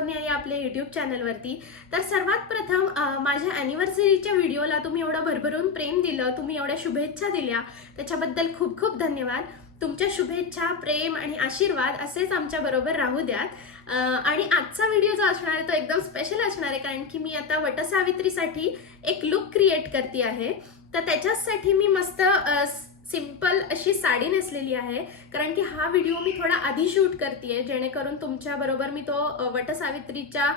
Warm California या आपल्या YouTube चॅनलवरती तर सर्वात प्रथम माझ्या अॅनिव्हर्सरीच्या व्हिडिओला तुम्ही एवढं भरभरून प्रेम दिलं तुम्ही एवढ्या शुभेच्छा दिल्या. त्याच्याबद्दल खूप खूप धन्यवाद. तुमच्या शुभेच्छा प्रेम आणि आशीर्वाद असेच आमच्याबरोबर राहू द्यात. आणि आजचा व्हिडिओ जो असणार आहे तो एकदम स्पेशल असणार आहे कारण की मी आता वटसावित्रीसाठी एक लुक क्रिएट करते आहे. तर त्याच्यासाठी मी मस्त सिंपल अशी साडी नेसलेली आहे. कारण की हा व्हिडिओ मी थोडा आधी शूट करते जेणेकरून तुमच्याबरोबर मी तो वटसावित्रीच्या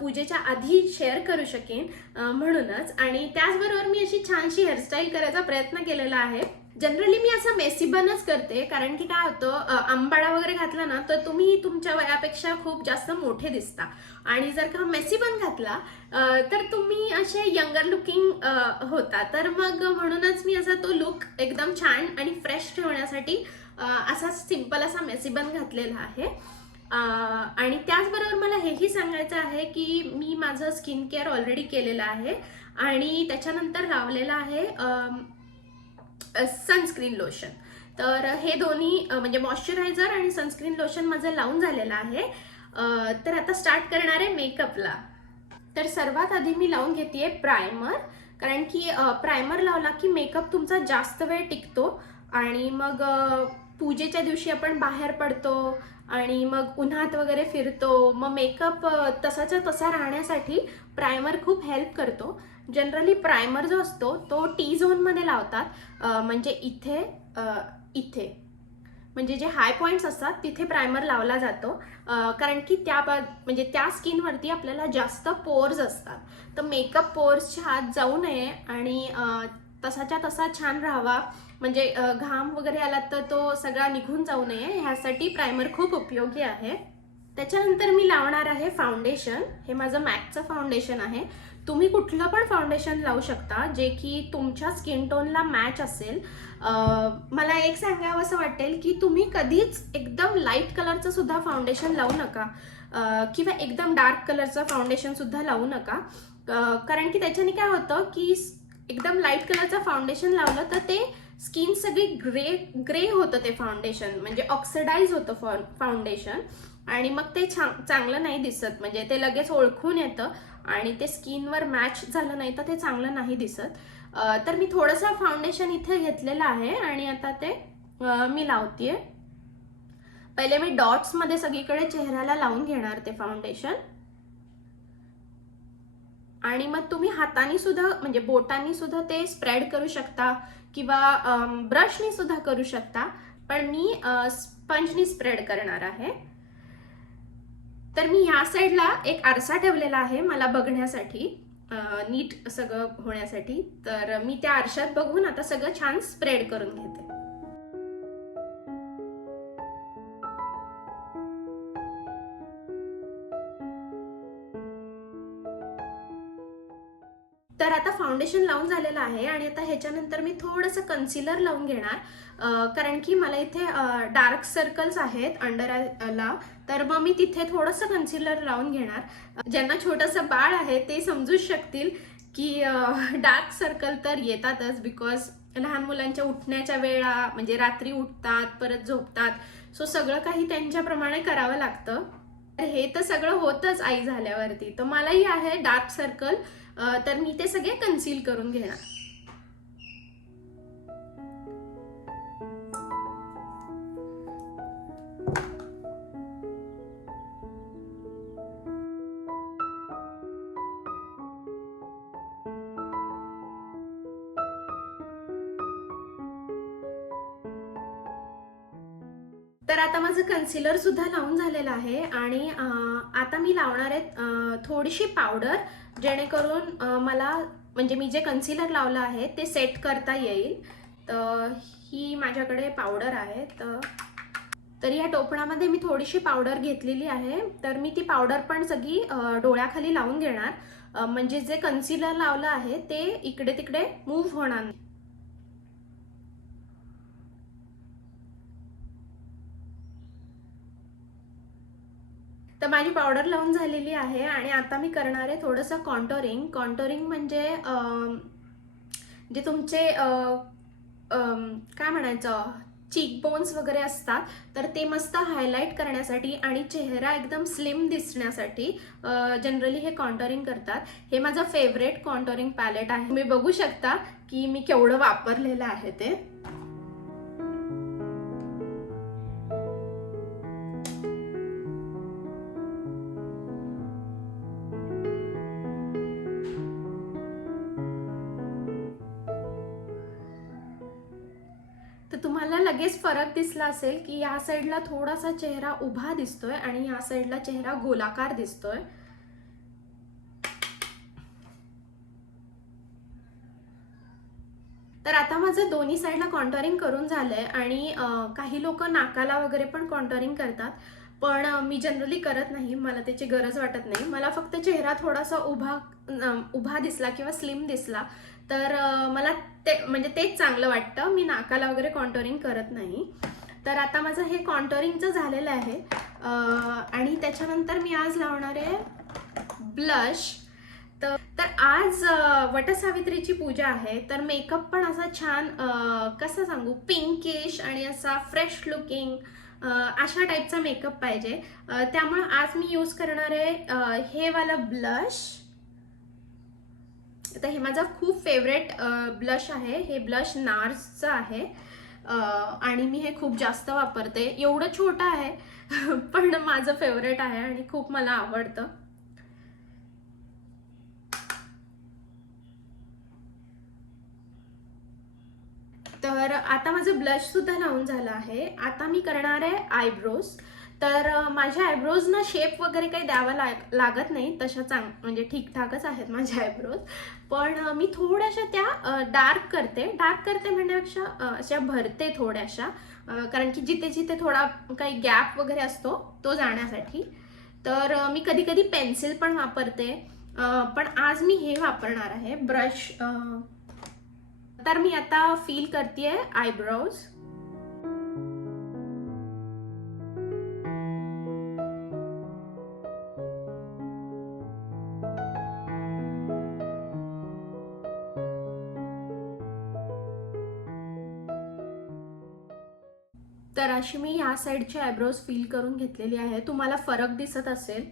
पूजेच्या आधी शेअर करू शकेन म्हणूनच. आणि त्याचबरोबर मी अशी छानशी हेअरस्टाईल करायचा प्रयत्न केलेला आहे. जनरली मी असं मेसिबनच करते कारण की काय होतं आंबाडा वगैरे घातला ना तर तुम्ही तुमच्या वयापेक्षा खूप जास्त मोठे दिसता. आणि जर का मेसिबन घातला तर तुम्ही असे यंगर लुकिंग होता. तर मग म्हणूनच मी असा तो लुक एकदम छान आणि फ्रेश ठेवण्यासाठी असा सिंपल असा मेसिबन घातलेला आहे. आणि त्याचबरोबर मला हेही सांगायचं आहे की मी माझं स्किन केअर ऑलरेडी केलेलं आहे. आणि त्याच्यानंतर लावलेलं आहे सनस्क्रीन लोशन तर हे दोन्ही म्हणजे मॉइश्चरायझर आणि सनस्क्रीन लोशन माझं लावून झालेलं आहे. तर आता स्टार्ट करणार आहे मेकअपला तर सर्वात आधी मी लावून घेते प्रायमर कारण की प्रायमर लावला की मेकअप तुमचा जास्त वेळ टिकतो. आणि मग पूजेच्या दिवशी आपण बाहेर पडतो आणि मग उन्हात वगैरे फिरतो. मग मेकअप तसाच्या तसा राहण्यासाठी प्रायमर खूप हेल्प करतो. जनरली प्रायमर जो असतो तो टी झोनमध्ये लावतात. म्हणजे इथे इथे. म्हणजे जे हाय पॉईंट्स असतात तिथे प्रायमर लावला जातो. कारण की त्या म्हणजे त्या स्किनवरती आपल्याला जास्त पोर्स असतात. तर मेकअप पोर्सच्या आत जाऊ नये आणि तसाच्या तसा छान राहावा. म्हणजे घाम वगैरे आला तर तो सगळा निघून जाऊ नये. ह्यासाठी प्रायमर खूप उपयोगी आहे. त्याच्यानंतर मी लावणार आहे फाउंडेशन हे माझं मॅकचं फाउंडेशन आहे. तुम्ही कुठलं पण फाउंडेशन लावू शकता जे की तुमच्या स्किन टोनला मॅच असेल. मला एक सांगावं असं वाटेल की तुम्ही कधीच एकदम लाइट कलरचं सुद्धा फाउंडेशन लावू नका. किंवा एकदम डार्क कलरचं फाउंडेशन सुद्धा लावू नका. कारण की त्याच्याने काय होतं की एकदम लाइट कलरचं फाउंडेशन लावलं तर ते स्किन सगळी ग्रे ग्रे होतं ते फाउंडेशन म्हणजे ऑक्सिडाईज होतं फाउंडेशन आणि मग ते छान चांगलं नाही दिसत. म्हणजे ते लगेच ओळखून येतं. आणि ते स्किनवर मॅच झालं नाही तर ते चांगलं नाही दिसत. तर मी थोडंसं फाउंडेशन इथे घेतलेलं आहे आणि आता ते मी लावतीये. पहिले मी डॉट्समध्ये सगळीकडे चेहऱ्याला लावून घेणार ते फाउंडेशन आणि मग तुम्ही हाताने सुद्धा म्हणजे बोटांनी सुद्धा ते स्प्रेड करू शकता किंवा ब्रशनी सुद्धा करू शकता. पण मी स्पंजनी स्प्रेड करणार आहे. तर मी ह्या साईडला एक आरसा ठेवलेला आहे मला बघण्यासाठी नीट सगळं होण्यासाठी. तर मी त्या आरशात बघून आता सगळं छान स्प्रेड करून घेते. तर आता फाउंडेशन लावून झालेलं आहे आणि आता ह्याच्यानंतर मी थोडंसं कन्सिलर लावून घेणार. कारण की मला इथे डार्क सर्कल्स आहेत अंडर आयला तर मग मी तिथे थोडंसं कन्सिलर लावून घेणार. ज्यांना छोटंसं बाळ आहे ते समजू शकतील की डार्क सर्कल तर येतातच बिकॉज लहान मुलांच्या उठण्याच्या वेळा म्हणजे रात्री उठतात परत झोपतात. सो सगळं काही त्यांच्याप्रमाणे करावं लागतं. हे तर सगळं होतच आई झाल्यावरती. तर मलाही आहे डार्क सर्कल तर मी ते सगळे कन्सील करून घेणार. तर आता माझं कन्सिलर सुद्धा लावून झालेलं आहे आणि आता मी लावणार आहे थोडीशी पावडर जेणेकरून मला म्हणजे मी जे कन्सिलर लावलं आहे ते सेट करता येईल. तर ही माझ्याकडे पावडर आहे तर तर या टोपणामध्ये मी थोडीशी पावडर घेतलेली आहे. तर मी ती पावडर पण सगळी डोळ्याखाली लावून घेणार. म्हणजे जे कन्सिलर लावलं आहे ते इकडे तिकडे मूव्ह होणार तर माझी पावडर लावून झालेली आहे आणि आता मी करणार आहे थोडंसं कॉन्टोरिंग कॉन्टोरिंग म्हणजे जे तुमचे काय म्हणायचं चीक बोन्स वगैरे असतात तर ते मस्त हायलाईट करण्यासाठी आणि चेहरा एकदम स्लिम दिसण्यासाठी जनरली हे कॉन्टोरिंग करतात. हे माझं फेवरेट कॉन्टोरिंग पॅलेट आहे. तुम्ही बघू शकता की मी केवढं वापरलेलं आहे ते. फरक दिसला असेल की या साईडला थोडासा चेहरा उभा दिसतोय आणि या साईडला चेहरा गोलाकार दिसतोय. तर आता माझं दोन्ही साईडला कॉन्टॉरिंग करून झालंय आणि काही लोक नाकाला वगैरे पण कॉन्टोरिंग करतात पण मी जनरली करत नाही मला त्याची गरज वाटत नाही. मला फक्त चेहरा थोडासा उभा उभा दिसला किंवा स्लिम दिसला तर मला ते म्हणजे तेच चांगलं वाटतं. मी नाकाला वगैरे कॉन्टोरिंग करत नाही. तर आता माझं हे कॉन्टोरिंगचं झालेलं आहे. आणि त्याच्यानंतर मी आज लावणार आहे ब्लश तर तर आज वटसावित्रीची पूजा आहे. तर मेकअप पण असा छान कसं सांगू? पिंकिश आणि असा फ्रेश लुकिंग अशा टाईपचा मेकअप पाहिजे. त्यामुळं आज मी यूज करणार आहे हे वाला ब्लश तर हे माझा खूप फेवरेट ब्लश आहे. हे ब्लश नार्सचं आहे. आणि मी हे खूप जास्त वापरते. एवढं छोटं आहे पण माझं फेवरेट आहे आणि खूप मला आवडतं. तर आता माझं ब्लश सुद्धा लावून झालं आहे. आता मी करणार आहे आयब्रोज तर माझ्या आयब्रोजना शेप वगैरे काही द्यावा लाग लागत नाही. तशा चांग म्हणजे ठीकठाकच आहेत माझ्या आयब्रोज पण मी थोड्याशा त्या डार्क करते. डार्क करते म्हणण्यापेक्षा अशा भरते थोड्याशा. कारण की जिथे जिथे थोडा काही गॅप वगैरे असतो तो जाण्यासाठी. तर मी कधी कधी पेन्सिल पण वापरते. पण आज मी हे वापरणार आहे. ब्रश तर मी आता फील करते आयब्रोज तर अशी मी या साईडचे आयब्रोज फील करून घेतलेली आहे. तुम्हाला फरक दिसत असेल.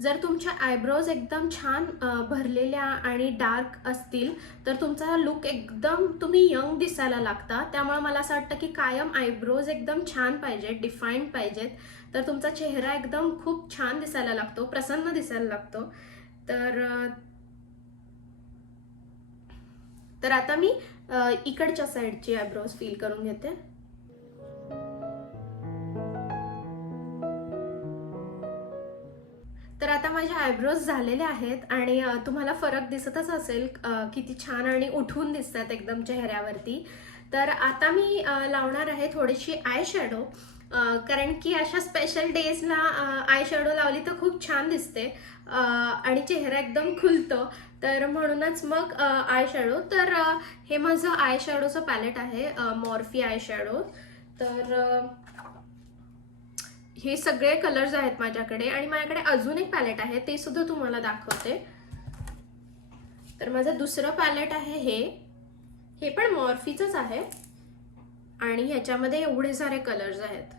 जर तुमच्या आयब्रोज एकदम छान भरलेल्या आणि डार्क असतील तर तुमचा लुक एकदम तुम्ही यंग दिसायला लागता. त्यामुळे मला असं वाटतं की कायम आयब्रोज एकदम छान पाहिजेत डिफाईन्ड पाहिजेत. तर तुमचा चेहरा एकदम खूप छान दिसायला लागतो प्रसन्न दिसायला लागतो. तर तर आता मी इकडच्या साईडची आयब्रोज फील करून घेते. तर आता माझे आयब्रोज झालेले आहेत आणि तुम्हाला फरक दिसतच असेल किती छान आणि उठून दिसतात एकदम चेहऱ्यावरती. तर आता मी लावणार आहे थोडीशी आय शॅडो कारण की अशा स्पेशल डेजला आय शॅडो लावली तर खूप छान दिसते. आणि चेहरा एकदम खुलतो. तर म्हणूनच मग आय शॅडो तर हे माझं आय शॅडोचं पॅलेट आहे मॉर्फी आय शॅडो तर हे सगळे कलर्स आहेत माझ्याकडे आणि माझ्याकडे अजून एक पॅलेट आहे ते सुद्धा तुम्हाला दाखवते. तर माझं दुसरं पॅलेट आहे हे. हे पण मॉर्फीचंच आहे. आणि ह्याच्यामध्ये एवढे सारे कलर्स आहेत.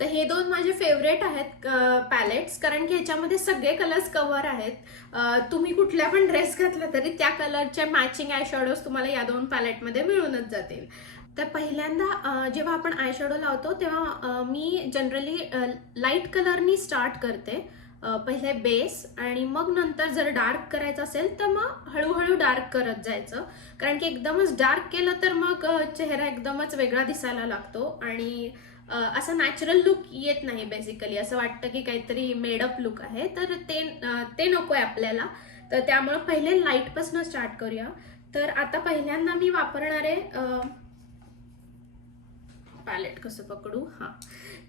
तर हे दोन माझे फेवरेट आहेत पॅलेट्स कारण की ह्याच्यामध्ये सगळे कलर्स कव्हर आहेत. तुम्ही कुठल्या पण ड्रेस घातला तरी त्या कलरच्या मॅचिंग आयशॅडोज तुम्हाला या दोन पॅलेटमध्ये मिळूनच जातील. तर पहिल्यांदा जेव्हा आपण आयशॅडो लावतो तेव्हा मी जनरली लाइट कलरनी स्टार्ट करते. पहिले बेस आणि मग नंतर जर डार्क करायचं असेल तर मग हळूहळू डार्क करत जायचं. कारण की एकदमच डार्क केलं तर मग चेहरा एकदमच वेगळा दिसायला लागतो. आणि असा नॅचरल लुक येत नाही बेसिकली असं वाटतं की काहीतरी मेडअप लुक आहे. तर ते ते नको आहे आपल्याला. तर त्यामुळं पहिले लाईटपासून स्टार्ट करूया. तर आता पहिल्यांदा मी वापरणार आहे पॅलेट कसं पकडू? हां.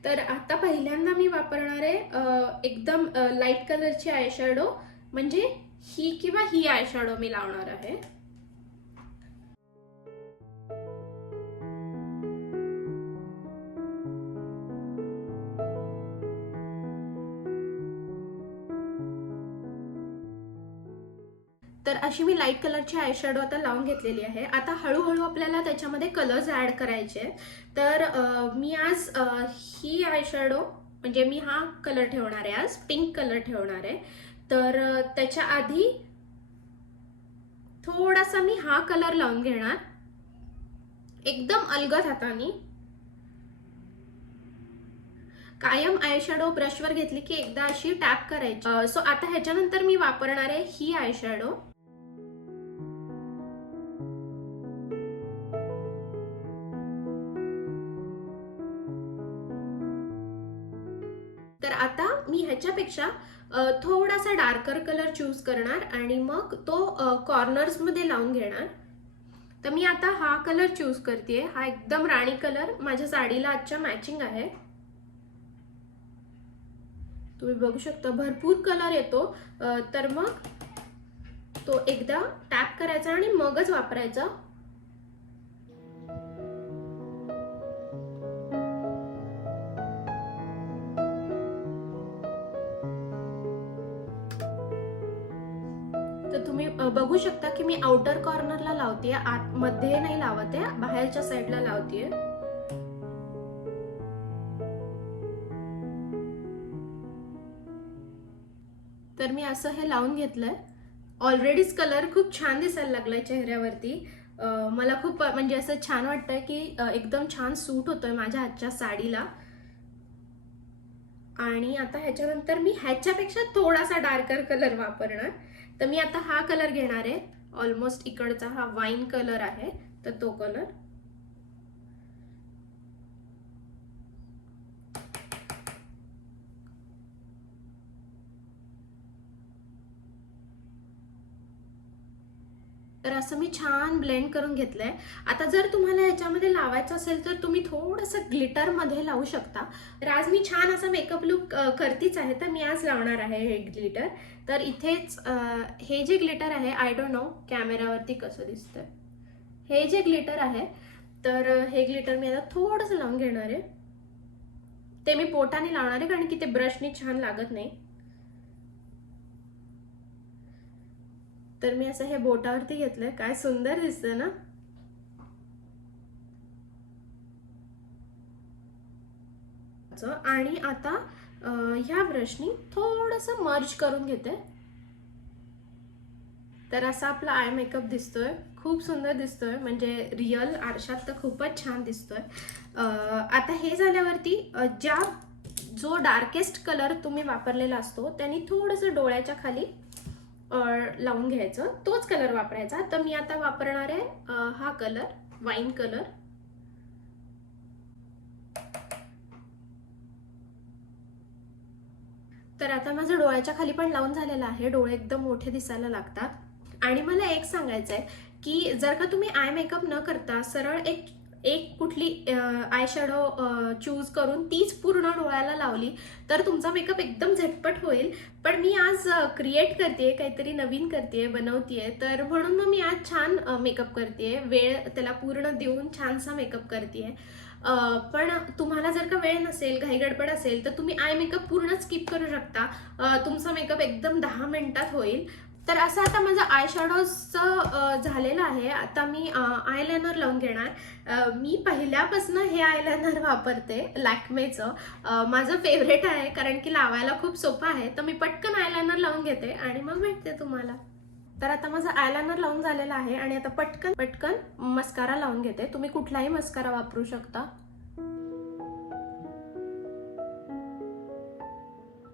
तर आता पहिल्यांदा मी वापरणार आहे एकदम लाइट कलरची आयशॅडो म्हणजे ही किंवा ही आयशॅडो मी लावणार आहे. अशी मी लाइट कलरची आयशॅडो आता लावून घेतलेली आहे. आता हळूहळू आपल्याला त्याच्यामध्ये कलर्स ॲड करायचे आहेत. तर मी आज ही आयशॅडो म्हणजे मी हा कलर ठेवणार आहे आज पिंक कलर ठेवणार आहे. तर त्याच्या आधी थोडासा मी हा कलर लावून घेणार. एकदम अलगद हाताने. कायम आयशॅडो ब्रशवर घेतली की एकदा अशी टॅप करायची. सो आता ह्याच्यानंतर मी वापरणार आहे ही आयशॅडो तर आता मी ह्याच्यापेक्षा थोडासा डार्कर कलर चूज करणार आणि मग तो कॉर्नर्समध्ये लावून घेणार. तर मी आता हा कलर चूज करते हा एकदम राणी कलर माझ्या साडीला आजच्या मॅचिंग आहे. तुम्ही बघू शकता भरपूर कलर येतो. तर मग तो एकदा टॅप करायचा आणि मगच वापरायचा. तर तुम्ही बघू शकता की मी आउटर कॉर्नरला लावते आत मध्ये नाही लावत आहे बाहेरच्या साईडला लावते तर मी असं हे लावून घेतलंय. ऑलरेडीच कलर खूप छान दिसायला लागलाय चेहऱ्यावरती. मला खूप म्हणजे असं छान वाटतंय की एकदम छान सूट होतोय माझ्या आजच्या साडीला. आणि आता ह्याच्यानंतर मी ह्याच्यापेक्षा थोडासा डार्कर कलर वापरणार. तर मी आता हा कलर घेणार आहे. ऑलमोस्ट इकडचा हा वाईन कलर आहे. तर तो कलर तर असं मी छान ब्लेंड करून घेतलंय. आता जर तुम्हाला ह्याच्यामध्ये लावायचं असेल तर तुम्ही थोडंसं ग्लिटरमध्ये लावू शकता. तर आज मी छान असा मेकअप लुक करतीच आहे तर मी आज लावणार आहे हे ग्लिटर तर इथेच हे जे ग्लिटर आहे आय डोंट नो कॅमेरावरती कसं दिसतंय. हे जे ग्लिटर आहे तर हे ग्लिटर मी आता थोडंसं लावून घेणार आहे. ते मी पोटाने लावणार आहे कारण की ते ब्रशनी छान लागत नाही. तर मी असं हे बोटावरती घेतलंय. काय सुंदर दिसतंय ना? आणि आता ह्या ब्रशनी थोडस मर्ज करून घेते. तर असा आपला आय मेकअप दिसतोय. खूप सुंदर दिसतोय. म्हणजे रिअल आरशात तर खूपच छान दिसतोय. आता हे झाल्यावरती ज्या जो डार्केस्ट कलर तुम्ही वापरलेला असतो त्यांनी थोडंसं डोळ्याच्या खाली लावून घ्यायचं. तोच कलर वापरायचा. तर मी आता वापरणार आहे हा कलर वाईन कलर तर आता माझं डोळ्याच्या खाली पण लावून झालेलं आहे. डोळे एकदम मोठे दिसायला लागतात. आणि मला एक सांगायचं आहे की जर का तुम्ही आय मेकअप न करता सरळ एक एक कुठली आय शॅडो चूज करून तीच पूर्ण डोळ्याला लावली तर तुमचा मेकअप एकदम झटपट होईल. पण मी आज क्रिएट करते काहीतरी नवीन करते बनवतेय तर म्हणून मग मी आज छान मेकअप करते वेळ त्याला पूर्ण देऊन छानसा मेकअप करते पण तुम्हाला जर का वेळ नसेल घाई गडबड असेल तर तुम्ही आय मेकअप पूर्ण स्किप करू शकता. तुमचा मेकअप एकदम दहा मिनिटात होईल. तर असं आता माझं आय शॅडोजचं झालेलं आहे. आता मी आय लॅनर लावून घेणार. मी पहिल्यापासून हे आयलायनर वापरते लॅक्मेचं माझं फेवरेट आहे कारण की लावायला खूप सोपं आहे. तर मी पटकन आयलायनर लावून घेते आणि मग भेटते तुम्हाला. तर आता माझं आयलायनर लावून झालेलं आहे आणि आता पटकन पटकन मस्कारा लावून घेते. तुम्ही कुठलाही मस्कारा वापरू शकता.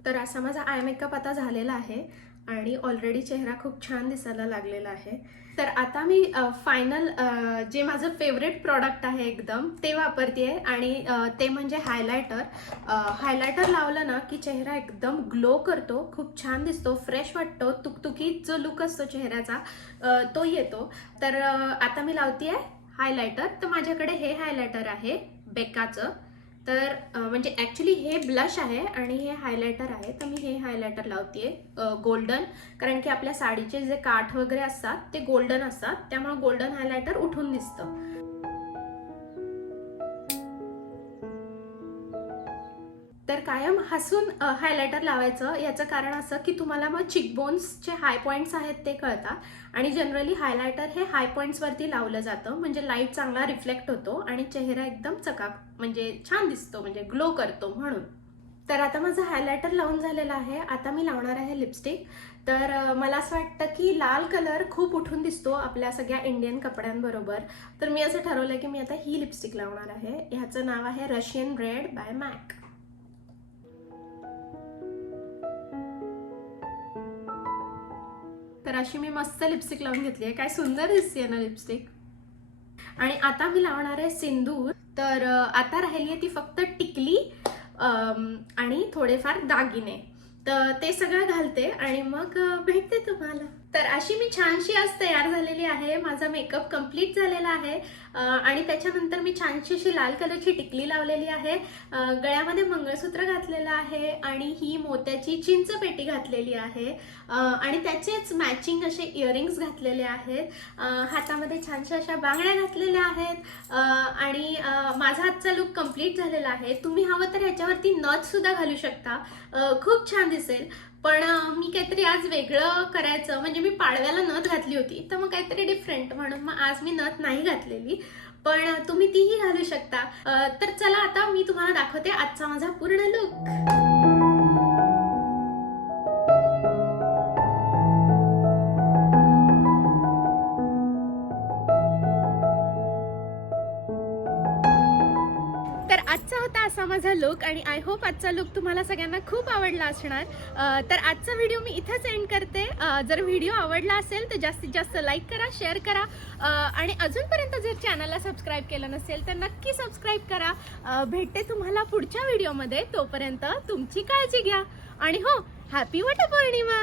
तर असा माझा आय मेकअप आता झालेला आहे. आणि ऑलरेडी चेहरा खूप छान दिसायला लागलेला आहे. तर आता मी फायनल जे माझं फेवरेट प्रॉडक्ट आहे एकदम ते वापरते आणि ते म्हणजे हायलायटर हायलायटर लावलं ना की चेहरा एकदम ग्लो करतो खूप छान दिसतो फ्रेश वाटतो तुकतुकीत जो लुक असतो चेहऱ्याचा तो येतो. तर आता मी लावते आहे हायलायटर तर माझ्याकडे हे हायलायटर आहे बेकाचं. तर म्हणजे ॲक्च्युली हे ब्लश आहे आणि हे हायलायटर आहे. तर मी हे हायलायटर लावते गोल्डन कारण की आपल्या साडीचे जे काठ वगैरे असतात ते गोल्डन असतात. त्यामुळे गोल्डन हायलायटर उठून दिसतं. कायम हसून हायलायटर लावायचं. याचं कारण असं की तुम्हाला मग चिकबोन्सचे हाय पॉईंट्स आहेत ते कळतात. आणि जनरली हायलायटर हे हाय पॉईंट्सवरती लावलं जातं. म्हणजे लाइट चांगला रिफ्लेक्ट होतो आणि चेहरा एकदम चकाक म्हणजे छान दिसतो म्हणजे ग्लो करतो म्हणून. तर आता माझं हायलायटर लावून झालेलं आहे. आता मी लावणार आहे लिपस्टिक तर मला असं वाटतं की लाल कलर खूप उठून दिसतो आपल्या सगळ्या इंडियन कपड्यांबरोबर. तर मी असं ठरवलं की मी आता ही लिपस्टिक लावणार आहे. ह्याचं नाव आहे रशियन रेड बाय मॅक तर अशी मी मस्त लिपस्टिक लावून घेतली आहे. काय सुंदर दिसते ना लिपस्टिक आणि आता मी लावणार आहे सिंदूर. तर आता राहिली आहे ती फक्त टिकली आणि थोडेफार दागिने. तर ते सगळं घालते आणि मग भेटते तुम्हाला. तर अशी मी छानशी आज तयार झालेली आहे. माझा मेकअप कंप्लीट झालेला आहे. आणि त्याच्यानंतर मी छानशी अशी लाल कलरची टिकली लावलेली आहे. गळ्यामध्ये मंगळसूत्र घातलेलं आहे आणि ही मोत्याची चिंच पेटी घातलेली आहे. आणि त्याचेच मॅचिंग असे इयरिंग्स घातलेले आहेत. हातामध्ये छानशा अशा बांगड्या घातलेल्या आहेत. आणि माझा आजचा लुक कंप्लीट झालेला आहे. तुम्ही हवं तर ह्याच्यावरती नथसुद्धा घालू शकता. खूप छान दिसेल. पण मी काहीतरी आज वेगळं करायचं. म्हणजे मी पाडव्याला नथ घातली होती. तर मग काहीतरी डिफरंट म्हणून मग आज मी नथ नाही घातलेली. पण तुम्ही तीही घालू शकता. तर चला आता मी तुम्हाला दाखवते आजचा माझा पूर्ण लुक होता असा माझा लुक आणि आय होप आजचा लुक तुम्हाला सगळ्यांना खूप आवडला असणार. तर आजचा व्हिडिओ मी इथंच एंड करते. जर व्हिडिओ आवडला असेल तर जास्तीत जास्त लाईक करा शेअर करा. आणि अजूनपर्यंत जर चॅनलला सबस्क्राईब केलं नसेल तर नक्की सबस्क्राईब करा. भेटते तुम्हाला पुढच्या व्हिडिओमध्ये तोपर्यंत तुमची काळजी घ्या. आणि हो हॅपी वटपौर्णिमा.